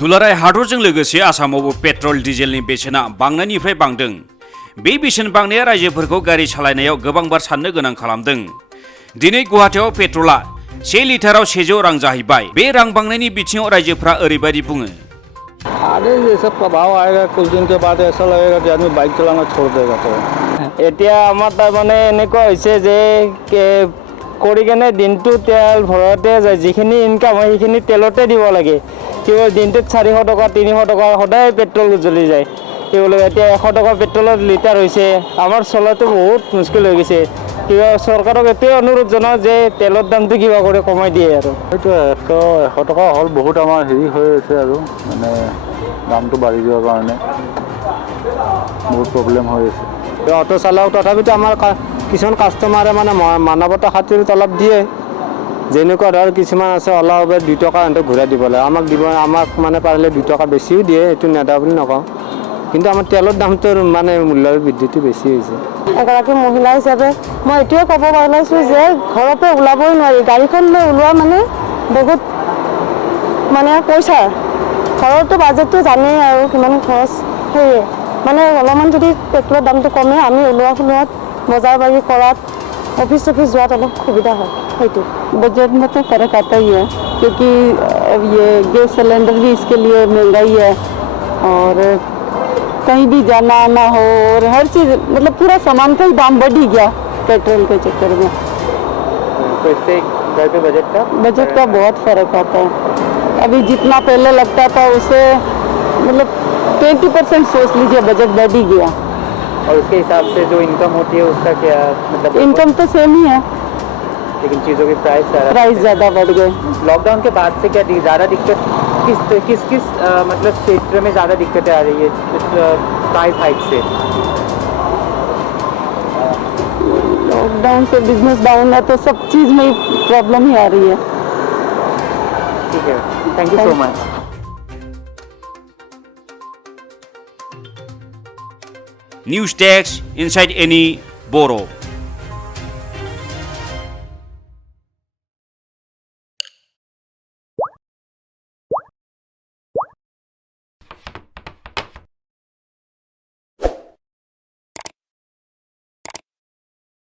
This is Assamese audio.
दुलाराय हादरजों लोगोसे आसामावबो पेट्रल डिजेलनि बेसेना बांनायनिफ्राय बांदों। बे बेसेन बांनाया रायजोफोरखौ गारि सालायनायाव गोबांबार साननो गोनां खालामदों। दिनै गुवाहाटीआव पेट्रला 1 लिटाराव 100 रां जाहैबाय। बे रां बांनायनि बिथिङाव रायजोफ्रा ओरैबायदि बुङो। आगे ये सब प्रभाव आएगा कुछ दिन के बाद ऐसा लगेगा कि आदमी बाइक चलाना छोड़ देगा। तो এতিয়া আমাৰ তাৰমানে এনেকুৱা হৈছে যে কৰি কেনে দিনটো তেল ভৰাওঁতে যায়, যিখিনি ইনকাম হয় সেইখিনি তেলতে দিব লাগে। কিবা দিনটোত 400 টকা 300 টকা সদায় পেট্ৰল জ্বলি যায়। এতিয়া 100 টকা পেট্ৰলৰ লিটাৰ হৈছে, আমাৰ চলাটো বহুত মুস্কিল হৈ গৈছে। কিবা চৰকাৰক এতিয়াই অনুৰোধ জনাওঁ যে তেলৰ দামটো কিবা কৰি কমাই দিয়ে আৰু। এইটো 100 টকা হ'ল বহুত আমাৰ হেৰি হৈ আছে আৰু মানে দামটো বাঢ়ি যোৱাৰ কাৰণে বহুত প্ৰব্লেম হৈ আছে। অটো চালাও তথাপিতো আমাৰ কিছুমান কাষ্টমাৰে মানে মানৱতা খাতিৰত অলপ দিয়ে। যেনেকুৱা ধৰ কিছুমান আছে অলা উবেৰ 2 টকা সিহঁতক ঘূৰাই দিব লাগে, আমাক মানে পাৰিলে 2 টকা বেছিও দিয়ে, এইটো নেদা বুলি নকওঁ। কিন্তু আমাৰ তেলৰ দামটোৰ মানে মূল্য বৃদ্ধিটো বেছি হৈছে। এগৰাকী মহিলা হিচাপে মই এইটোৱে ক'ব পাৰিছোঁ যে ঘৰৰ পৰা ওলাবই নোৱাৰি, গাড়ীখন লৈ ওলোৱা মানে বহুত মানে পইচা, ঘৰৰতো বাজেটটো জানেই আৰু কিমান খৰচ। সেয়ে মানে অলপমান যদি পেট্ৰলৰ দামটো কমে আমি ওলোৱাত বজাৰ বাৰী কৰাত ऑफिस যোৱাত অলপ সুবিধা হয়। সেইটো बजट में तो फर्क आता ही है क्योंकि ये गैस सिलेंडर भी इसके लिए महंगाई है और कहीं भी जाना आना हो और हर चीज़ मतलब पूरा सामान का ही दाम बढ़ ही गया पेट्रोल के चक्कर में। तो इससे घर पे बजट का बहुत फ़र्क आता है। अभी जितना पहले लगता था उससे मतलब 20% सोच लीजिए बजट बढ़ ही गया। और उसके हिसाब से जो इनकम होती है उसका क्या मतलब? इनकम तो सेम ही है, लेकिन चीज़ों की प्राइस ज़्यादा बढ़ गए। लॉकडाउन के बाद से क्या ज़्यादा दिक्कत किस मतलब क्षेत्र में ज़्यादा दिक्कतें आ रही है इस प्राइस हाइक से? लॉकडाउन से बिजनेस डाउन है तो सब चीज़ में प्रॉब्लम ही आ रही है। ठीक है, thank you so much. News Text Inside Any Boro।